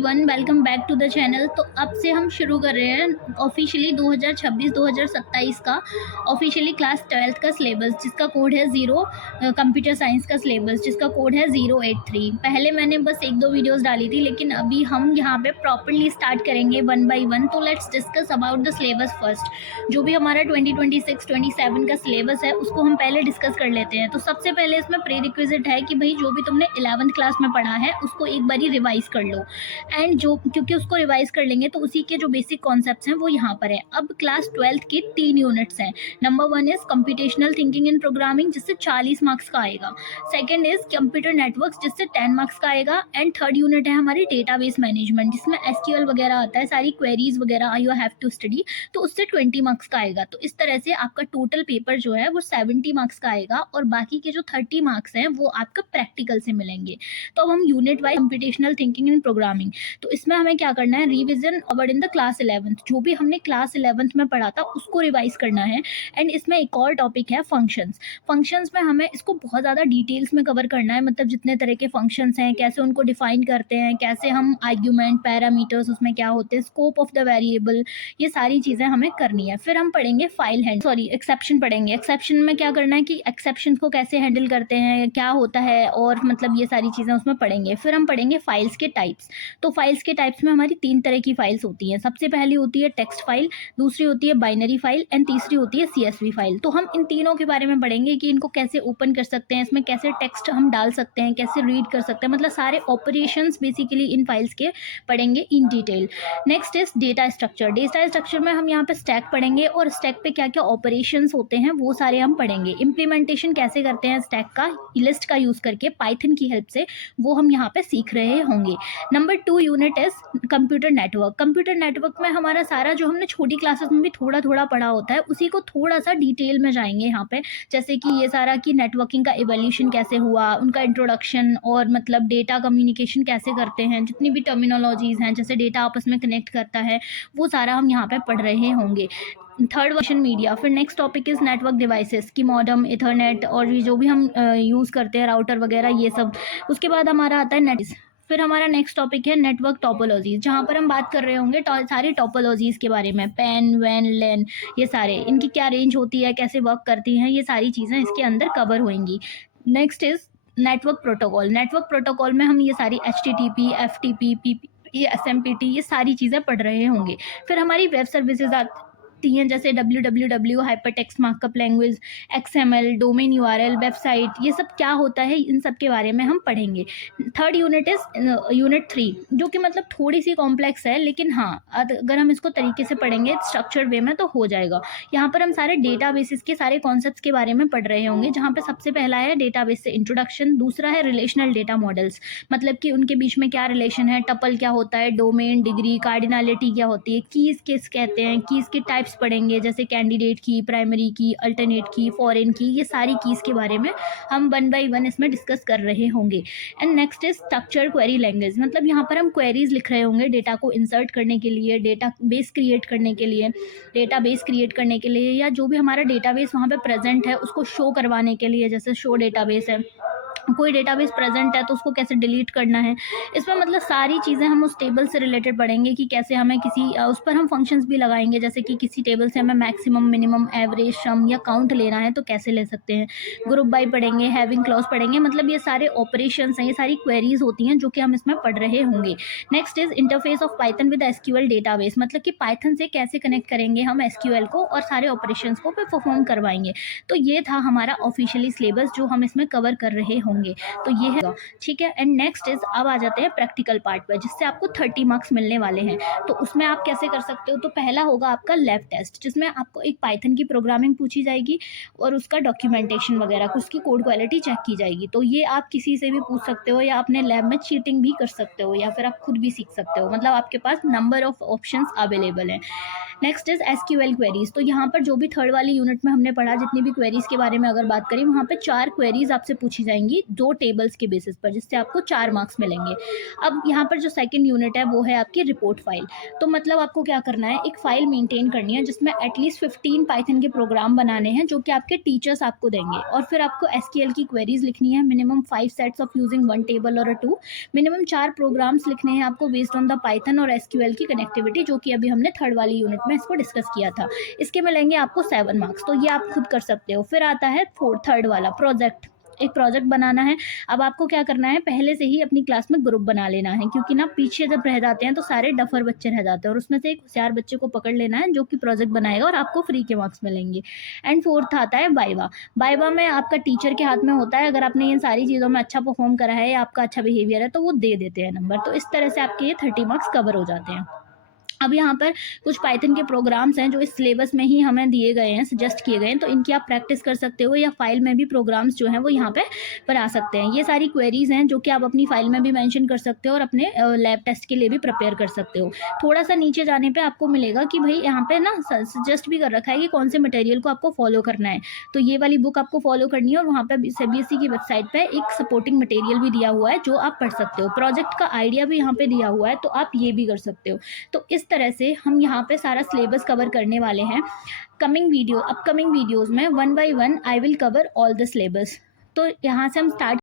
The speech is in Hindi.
Everyone, welcome back to the channel. तो अब से हम शुरू कर रहे हैं ऑफिशियली 2026-2027 का ऑफिशियली क्लास 12th का सिलेबस, जिसका कोड है ज़ीरो। कंप्यूटर साइंस का सिलेबस जिसका कोड है 083। पहले मैंने बस 1-2 वीडियोस डाली थी, लेकिन अभी हम यहाँ पे प्रॉपरली स्टार्ट करेंगे 1 बाई 1। तो let's discuss about the syllabus first. जो भी हमारा 2026-27 का सिलेबस है उसको हम पहले डिस्कस कर लेते हैं। तो सबसे पहले इसमें प्री रिक्विजिट है कि भाई जो भी तुमने 11th क्लास में पढ़ा है उसको एक बारी रिवाइज कर लो। एंड जो क्योंकि उसको रिवाइज कर लेंगे तो उसी के जो बेसिक कॉन्सेप्ट्स हैं वो यहाँ पर है। अब क्लास 12th के 3 यूनिट्स हैं। Number 1 is computational thinking and programming, जिससे 40 मार्क्स का आएगा। सेकंड इज कंप्यूटर नेटवर्क्स, जिससे 10 मार्क्स का आएगा। एंड थर्ड यूनिट है हमारी डेटाबेस मैनेजमेंट, जिसमें एसक्यूएल वगैरह आता है, सारी क्वेरीज वगैरह यू हैव टू स्टडी, तो उससे 20 मार्क्स का आएगा। तो इस तरह से आपका टोटल पेपर जो है वो 70 मार्क्स का आएगा, और बाकी के जो 30 मार्क्स हैं वो आपका प्रैक्टिकल से मिलेंगे। तो अब हम unit wise computational thinking and programming, तो इसमें हमें क्या करना है, revision about in the class 11th। जो भी हमने क्लास 11th में पढ़ा था उसको रिवाइज करना है। एंड इसमें एक और टॉपिक है फंक्शंस। फंक्शंस में हमें इसको बहुत ज़्यादा डिटेल्स में कवर करना है, मतलब जितने तरह के फंक्शंस हैं, कैसे उनको डिफाइन करते हैं, कैसे हम आर्ग्यूमेंट, पैरामीटर्स उसमें क्या होते हैं, स्कोप ऑफ द वेरिएबल, ये सारी चीज़ें हमें करनी है। फिर हम पढ़ेंगे फाइल हैंड एक्सेप्शन पढ़ेंगे। एक्सेप्शन में क्या करना है कि एक्सेप्शन को कैसे हैंडल करते हैं, क्या होता है, और मतलब ये सारी चीज़ें उसमें पढ़ेंगे। फिर हम पढ़ेंगे फाइल्स के टाइप्स। तो फाइल्स के टाइप्स में हमारी 3 तरह की फाइल्स होती हैं। सबसे पहली होती है टेक्स्ट फाइल, दूसरी होती है बाइनरी फाइल, एंड तीसरी होती है CSV फाइल। तो हम इन तीनों के बारे में पढ़ेंगे कि इनको कैसे ओपन कर सकते हैं, इसमें कैसे टेक्स्ट हम डाल सकते हैं, कैसे रीड कर सकते हैं, मतलब सारे ऑपरेशंस बेसिकली इन फाइल्स के पढ़ेंगे in detail. Next is data structure. Data structure में हम यहाँ पे स्टैक पढ़ेंगे, और स्टैक पे क्या क्या ऑपरेशंस होते हैं वो सारे हम पढ़ेंगे। इम्प्लीमेंटेशन कैसे करते हैं स्टैक का, लिस्ट का यूज़ करके पाइथन की हेल्प से, वो हम यहाँ पे सीख रहे होंगे। Number 2 unit is computer network. Computer network में हमारा सारा जो हमने छोटी क्लासेस में भी थोड़ा थोड़ा पढ़ा होता है उसी को थोड़ा सा डिटेल में जाएंगे यहाँ पे। जैसे कि ये सारा कि नेटवर्किंग का इवोल्यूशन कैसे हुआ, उनका इंट्रोडक्शन, और मतलब डेटा कम्युनिकेशन कैसे करते हैं, जितनी भी टर्मिनोलॉजीज हैं, जैसे डेटा आपस में कनेक्ट करता है, वो सारा हम यहाँ पे पढ़ रहे होंगे। Third version media. फिर next topic is network devices की मॉडम, इथरनेट, और ये जो भी हम यूज़ करते हैं, राउटर वगैरह, ये सब। उसके बाद हमारा आता है नेट। फिर हमारा नेक्स्ट टॉपिक है नेटवर्क टोपोलॉजीज, जहाँ पर हम बात कर रहे होंगे सारी टोपोलॉजीज के बारे में, पैन, वैन, लैन, ये सारे, इनकी क्या रेंज होती है, कैसे वर्क करती हैं, ये सारी चीज़ें इसके अंदर कवर होंगी। Next is network protocol. Network protocol में हम ये सारी HTTP, FTP, PP, SMPT, ये सारी चीज़ें पढ़ रहे होंगे। फिर हमारी वेब सर्विसेज आती हैं, जैसे www, hypertext markup language, XML, domain URL, website, ये सब क्या होता है, इन सब के बारे में हम पढ़ेंगे। थर्ड यूनिट इज यूनिट 3, जो कि मतलब थोड़ी सी कॉम्प्लेक्स है, लेकिन हाँ अगर हम इसको तरीके से पढ़ेंगे स्ट्रक्चर्ड वे में तो हो जाएगा। यहाँ पर हम सारे डेटाबेसेस के सारे कॉन्सेप्ट्स के बारे में पढ़ रहे होंगे, जहाँ पे सबसे पहला है डेटाबेस से इंट्रोडक्शन, दूसरा है रिलेशनल डेटा मॉडल्स, मतलब कि उनके बीच में क्या रिलेशन है, टपल क्या होता है, डोमेन, डिग्री, कार्डिनलिटी क्या होती है, कीज किस कहते हैं, कीज के टाइप्स पढ़ेंगे, जैसे कैंडिडेट की, प्राइमरी की, अल्टरनेट की, फॉरेन की, ये सारी कीज के बारे में हम 1 बाई 1 इसमें डिस्कस कर रहे होंगे। And next is structured query language, मतलब यहाँ पर हम क्वेरीज लिख रहे होंगे डेटा को इंसर्ट करने के लिए, डेटा बेस क्रिएट करने के लिए, या जो भी हमारा डेटाबेस वहाँ पे प्रेजेंट है उसको शो करवाने के लिए, जैसे शो डेटाबेस है, कोई डेटाबेस प्रेजेंट है तो उसको कैसे डिलीट करना है। इसमें मतलब सारी चीज़ें हम उस टेबल से रिलेटेड पढ़ेंगे कि कैसे हमें उस पर हम फंक्शंस भी लगाएंगे, जैसे कि किसी टेबल से हमें मैक्सिमम, मिनिमम, एवरेज, सम या काउंट लेना है तो कैसे ले सकते हैं। ग्रुप बाय पढ़ेंगे, हैविंग क्लॉज पढ़ेंगे, मतलब ये सारे ऑपरेशंस हैं, ये सारी क्वेरीज होती हैं जो कि हम इसमें पढ़ रहे होंगे। Next is interface of Python with SQL database, मतलब कि पाइथन से कैसे कनेक्ट करेंगे हम SQL को, और सारे ऑपरेशंस को परफॉर्म करवाएंगे। तो ये था हमारा ऑफिशियली सिलेबस जो हम इसमें कवर कर रहे होंगे। तो ये है, ठीक है। एंड नेक्स्ट इज अब आ जाते हैं प्रैक्टिकल पार्ट पर, जिससे आपको 30 मार्क्स मिलने वाले हैं। तो उसमें आप कैसे कर सकते हो, तो पहला होगा आपका लैब टेस्ट, जिसमें आपको एक पाइथन की प्रोग्रामिंग पूछी जाएगी और उसका डॉक्यूमेंटेशन वगैरह, उसकी कोड क्वालिटी चेक की जाएगी। तो ये आप किसी से भी पूछ सकते हो, या अपने लैब में चीटिंग भी कर सकते हो, या फिर आप खुद भी सीख सकते हो, मतलब आपके पास नंबर ऑफ ऑप्शंस अवेलेबल हैं। Next is SQL queries. तो यहाँ पर जो भी थर्ड वाली यूनिट में हमने पढ़ा, जितनी भी क्वेरीज के बारे में अगर बात करें, वहाँ पे 4 क्वेरीज आपसे पूछी जाएंगी 2 टेबल्स के बेसिस पर, जिससे आपको 4 मार्क्स मिलेंगे। अब यहाँ पर जो सेकंड यूनिट है वो है आपकी रिपोर्ट फाइल। तो मतलब आपको क्या करना है, एक फाइल मेंटेन करनी है जिसमें एटलीस्ट 15 पाइथन के प्रोग्राम बनाने हैं जो कि आपके टीचर्स आपको देंगे, और फिर आपको एसक्यूएल की क्वेरीज लिखनी है, minimum 5 sets of using 1 table और 2, मिनिमम 4 प्रोग्राम्स लिखने हैं आपको बेस्ड ऑन द पाइथन और एसक्यूएल की कनेक्टिविटी, जो कि अभी हमने थर्ड वाली यूनिट में इसको डिस्कस किया था। इसके मिलेंगे आपको 7 मार्क्स। तो ये आप खुद कर सकते हो। फिर आता है थर्ड वाला प्रोजेक्ट। एक प्रोजेक्ट बनाना है। अब आपको क्या करना है, पहले से ही अपनी क्लास में ग्रुप बना लेना है, क्योंकि ना पीछे जब रह जाते हैं तो सारे डफर बच्चे रह जाते हैं, और उसमें से एक होशियार बच्चे को पकड़ लेना है जो कि प्रोजेक्ट बनाएगा, और आपको फ्री के मार्क्स मिलेंगे। एंड फोर्थ आता है वाइवा। वाइवा में आपका टीचर के हाथ में होता है, अगर आपने इन सारी चीज़ों में अच्छा परफॉर्म करा है या आपका अच्छा बिहेवियर है तो वो दे देते हैं नंबर। तो इस तरह से आपके ये 30 मार्क्स कवर हो जाते हैं। अब यहाँ पर कुछ पाइथन के प्रोग्राम्स हैं जो इस सिलेबस में ही हमें दिए गए हैं, सजेस्ट किए गए हैं, तो इनकी आप प्रैक्टिस कर सकते हो, या फाइल में भी प्रोग्राम्स जो हैं वो यहाँ पे बना सकते हैं। ये सारी क्वेरीज हैं जो कि आप अपनी फाइल में भी मेंशन कर सकते हो और अपने लैब टेस्ट के लिए भी प्रिपेयर कर सकते हो। थोड़ा सा नीचे जाने पे आपको मिलेगा कि भाई यहाँ पे ना सजेस्ट भी कर रखा है कि कौन से मटेरियल को आपको फॉलो करना है। तो ये वाली बुक आपको फॉलो करनी है, और वहाँ पे सीबीएसई की वेबसाइट पे एक सपोर्टिंग मटेरियल भी दिया हुआ है जो आप पढ़ सकते हो। प्रोजेक्ट का आइडिया भी यहाँ पे दिया हुआ है, तो आप ये भी कर सकते हो। तो इस तरह से हम यहाँ पे सारा सिलेबस कवर करने वाले हैं। अपकमिंग वीडियोज में 1 by 1 I will cover all the syllabus. तो यहाँ से हम स्टार्ट